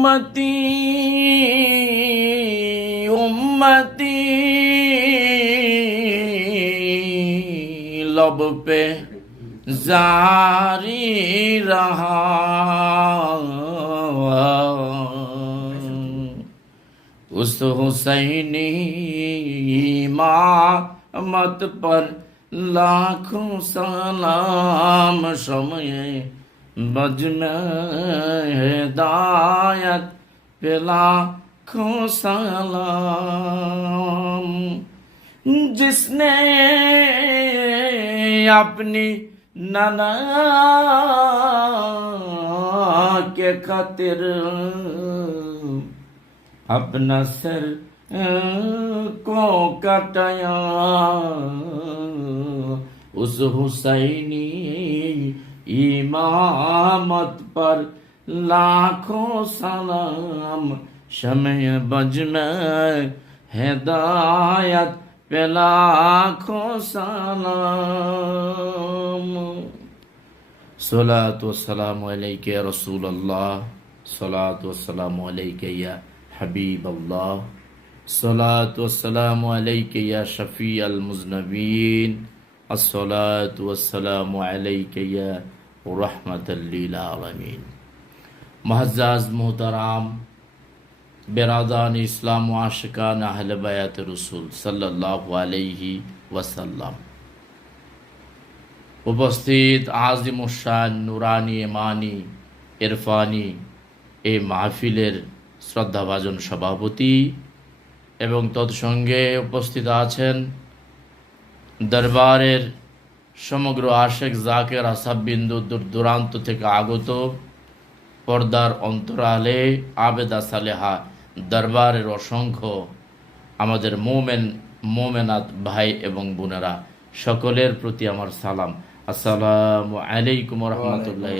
উম্মতি উম্মতি लब पे जारी रहा उस हुसैनी मत पर लाखों सलाम समय में हिदायत पे लाखों सलाम, जिसने अपनी नना के खातिर अपना सर को कटाया? उस हुसैनी इमामत पर लाखों सलाम शमय बज में हिदायत पे लाखों सलाम सलात वसलाम अलैके रसूल अल्लाह सलात वसलाम अलैके या हबीब अल्लाह सलात वसलाम अलैके या शफी अल मुजनबीन अस्सलात वसलाम अलैके या ও রহমতাল্লীলা আলমিন। মহাজ মোহতারাম, বেরাদান ইসলাম আশকান আহলবায়াত রসুল সাল্লাহ আলহি ওয়াসাল্লাম। উপস্থিত আজিম উসান নুরানি, এমানি, এরফানি এ মাহফিলের শ্রদ্ধাভাজন সভাপতি এবং তৎসঙ্গে উপস্থিত আছেন দরবারের সমগ্র আশেক জাকের আসাববিন্দু দূর দূরান্ত থেকে আগত পর্দার অন্তরালে আবেদা সালেহা দরবারের অসংখ্য আমাদের মোমেন, মোমেনাত ভাই এবং বোনেরা, সকলের প্রতি আমার সালাম। আসসালামু আলাইকুম রহমতুল্লাহ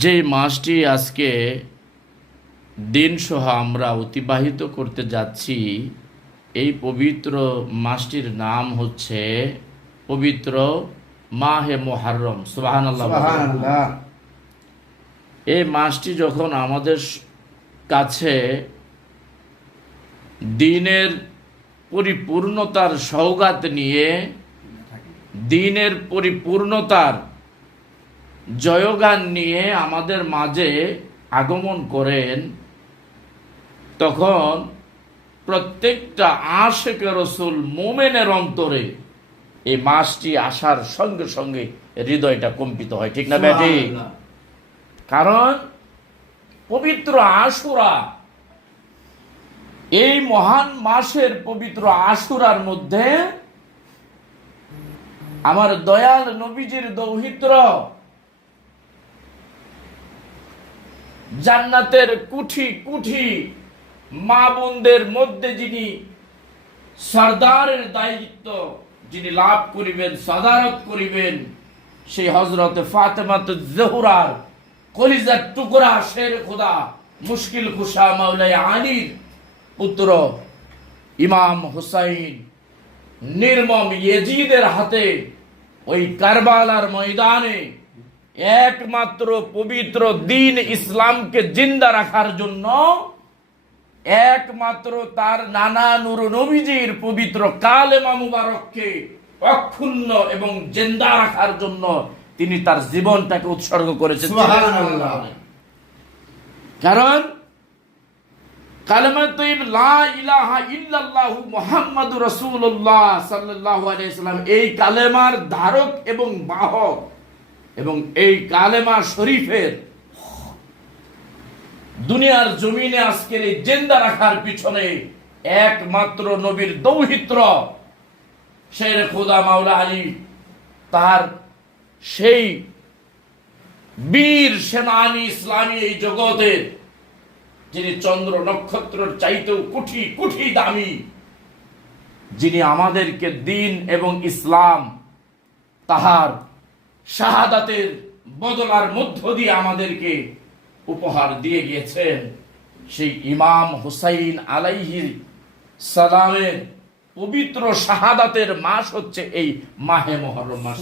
যে মাসটি আজকে দিনসহ আমরা অতিবাহিত করতে যাচ্ছি। এই পবিত্র মাসটির নাম হচ্ছে পবিত্র মাহে মোহারম সুবাহান এই মাসটি যখন আমাদের কাছে দিনের পরিপূর্ণতার সৌগাত নিয়ে দিনের পরিপূর্ণতার জয়গান নিয়ে আমাদের মাঝে আগমন করেন তখন প্রত্যেকটা আশেক রসুল মোমেনের অন্তরে এই মাসটি আসার সঙ্গে সঙ্গে হৃদয়টা কম্পিত হয় ঠিক না ব্যাটি কারণ পবিত্র আশুরা এই মহান মাসের পবিত্র আশুরার মধ্যে আমার দয়াল নবীজির দৌহিত্র জান্নাতের কুঠি কুঠি মা বোনদের মধ্যে যিনি সর্দারের দায়িত্ব, যিনি লাভ করিবেন, সাদারত করিবেন, সেই হজরত ফাতেমাত জহুরার কলিজার টুকরা শের খোদা, মুশকিল খুশা মাওলাই আলীর পুত্র ইমাম হুসাইন, নির্মম ইয়েজিদের হাতে ওই কারবালার ময়দানে একমাত্র পবিত্র দিন ইসলামকে জিন্দা রাখার জন্য একমাত্র তার নানা নুর নবীজির পবিত্র কালেমা মুবারককে অক্ষুণ্ণ এবং জেন্দা রাখার জন্য তিনি তার জীবনটাকে উৎসর্গ করেছেন। কারণ কালেমা তৈব লা ইলাহা ইল্লাল্লাহু মুহাম্মাদু রাসূলুল্লাহ সাল্লাল্লাহু আলাইহি সাল্লাম এই কালেমার ধারক এবং বাহক এবং এই কালেমা শরীফের দুনিয়ার জমিনে আজকের এই জেন্দা রাখার পিছনে একমাত্র নবীর দৌহিত্র। শের খোদা মাওলা আলী তার সেই বীর সেনানি ইসলামী এই জগতের যিনি চন্দ্র নক্ষত্রের চাইতেও কুঠি কুঠি দামি, যিনি আমাদেরকে দিন এবং ইসলাম, তাহার শাহাদাতের বদলার মধ্য দিয়ে আমাদেরকে উপহার দিয়ে গিয়েছেন সেই ইমাম হুসাইন আলাইহি সালামের পবিত্র শাহাদাতের মাস হচ্ছে এই মাহে মহরম মাস।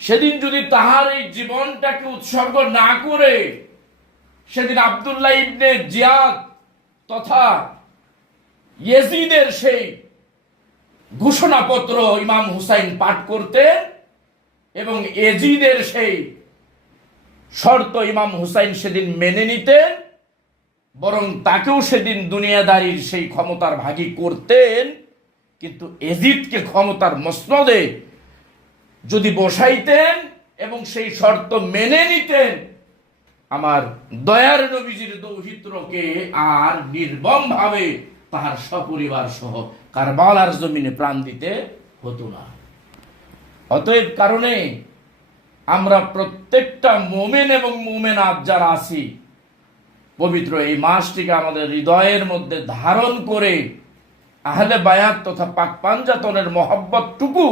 সেদিন যদি তাহার এই জীবনটাকে উৎসর্গ না করে সেদিন আব্দুল্লাহ ইবনে জিয়াদ তথা ইয়েজিদের সেই ঘোষণাপত্র ইমাম হুসাইন পাঠ করতেন এবং এজিদের সেই শর্ত ইমাম হুসাইন সেদিন মেনে নিতেন বরং তাকেও সেদিন দুনিয়াদারির সেই ক্ষমতার ভাগী করতেন। কিন্তু এজিদকে ক্ষমতার মসনদে যদি বসাইতেন এবং সেই শর্ত মেনে নিতেন, আমার দয়ার নবীজির দৌহিত্রকে আর নির্মম ভাবে তাহার সপরিবার সহ কারবালার জমিনে প্রাণ দিতে হতো না। অতএব কারণে আমরা প্রত্যেকটা মোমেন এবং মোমেনাত যারা আছি, পবিত্র এই মাসটিকে আমাদের হৃদয়ের মধ্যে ধারণ করে আহলে বায়াত তথা পাক পাঞ্জাতনের মহব্বতটুকু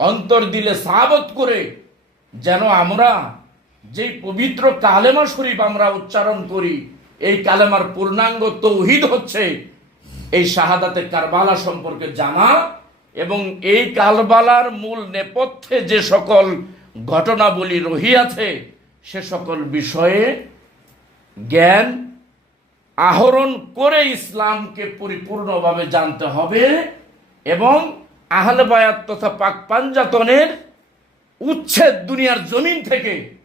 অন্তর দিলে সাবত করে যেন আমরা যেই পবিত্র কালেমা শরীফ আমরা উচ্চারণ করি, এই কালেমার পূর্ণাঙ্গ তৌহিদ হচ্ছে এই শাহাদাতে কারবালা সম্পর্কে জানা এবং এই কালবালার মূল নেপথ্যে যে সকল ঘটনাবলী রহিয়াছে সে সকল বিষয়ে জ্ঞান আহরণ করে ইসলামকে পরিপূর্ণভাবে জানতে হবে এবং আহলে বায়াত তথা পাক পাঞ্জাতনের উচ্ছেদ দুনিয়ার জমিন থেকে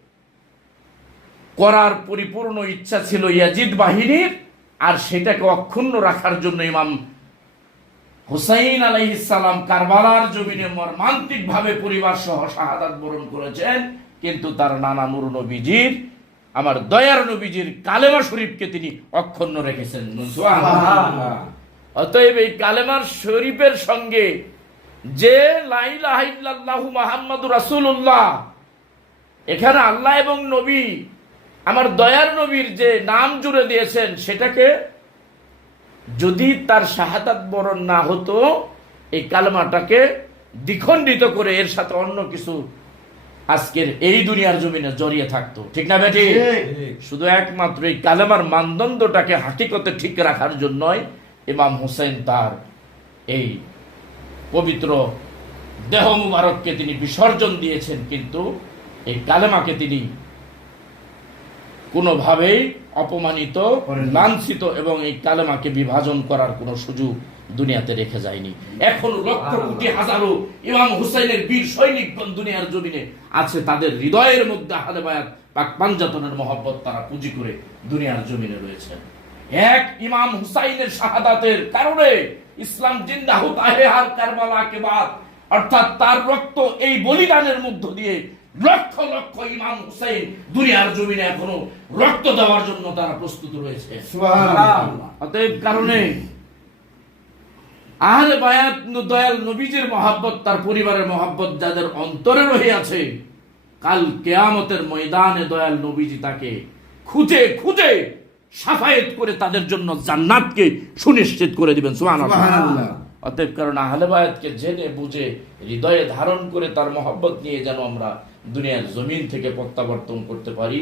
করার পরিপূর্ণ ইচ্ছা ছিল ইয়াজিদ বাহিনীর, আর সেটাকে অক্ষুণ্ণ রাখার জন্য ইমাম হুসাইন আলাইহিসালাম কারবালার জমিনে মর্মান্তিক ভাবে পরিবার সহ শাহাদাত বরণ করেছেন, কিন্তু তার নানা নুর নবীজির, আমার দয়ার নবীজির কালেমা শরীফকে তিনি অক্ষুণ্ণ রেখেছেন। অতএব এই কালেমার শরীফের সঙ্গে যে রাসূলুল্লাহ, এখানে আল্লাহ এবং নবী, আমার দয়ার নবীর যে নাম জুড়ে দিয়েছেন, সেটাকে যদি তার শাহাদাত বরণ না হতো এই কালেমাটাকে দ্বিখণ্ডিত করে এর সাথে অন্য কিছু আজকের এই দুনিয়ার জমিনে জড়িয়ে থাকতো ঠিক না বেটি। শুধু একমাত্র এই কালেমার মানদণ্ডটাকে হাকিকতে ঠিক রাখার জন্যই ইমাম হোসেন তার এই পবিত্র দেহ মুবারককে তিনি বিসর্জন দিয়েছেন কিন্তু এই কালেমাকে তিনি কোনোভাবেই অপমানিত লাঞ্ছিত এবং এই কালেমাকে বিভাজন করার কোনো সুযোগ দুনিয়াতে রেখে যায়নি। এখন লক্ষ কোটি হাজারো ইমাম হুসাইনের বীর সৈনিকগণ দুনিয়ার জমিনে আছে। তাদের হৃদয়ের মধ্যে আহলে বায়াত পাক পাঞ্জাতনের মহব্বত তারা পুঁজি করে দুনিয়ার জমিনে রয়েছে। এক ইমাম হুসাইনের শাহাদাতের কারণে ইসলাম জিন্দা হোতা হে হার কারবালা কে বাদ অর্থাৎ তার রক্ত এই বলিদানের মধ্য দিয়ে লক্ষ লক্ষ ইমাম হুসাইন দুনিয়ার জমিনে এখনও রক্ত দেওয়ার জন্য তারা প্রস্তুত রয়েছে। অতএব কারণে আহলে বায়াত দয়াল নবীজির মহাব্বত তার পরিবারের মহাব্বত যাদের অন্তরে রহিয়াছে কাল কেয়ামতের ময়দানে দয়াল নবীজি তাকে খুঁজে খুঁজে সাফায়েত করে তাদের জন্য জান্নাতকে সুনিশ্চিত করে দিবেন। সুবহানাল্লাহ। অতএব কারণ আহলে বায়াতকে জেনে বুঝে হৃদয়ে ধারণ করে তার মহব্বত নিয়ে যেন আমরা দুনিয়ার জমিন থেকে প্রত্যাবর্তন করতে পারি।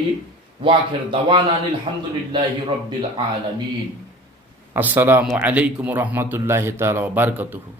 ওয়াখের দাওয়ান আনিল হামদুলিল্লাহি রব্বিল আলমিন। আসসালামু আলাইকুম রহমতুল্লাহ তালা বারকাতুহু।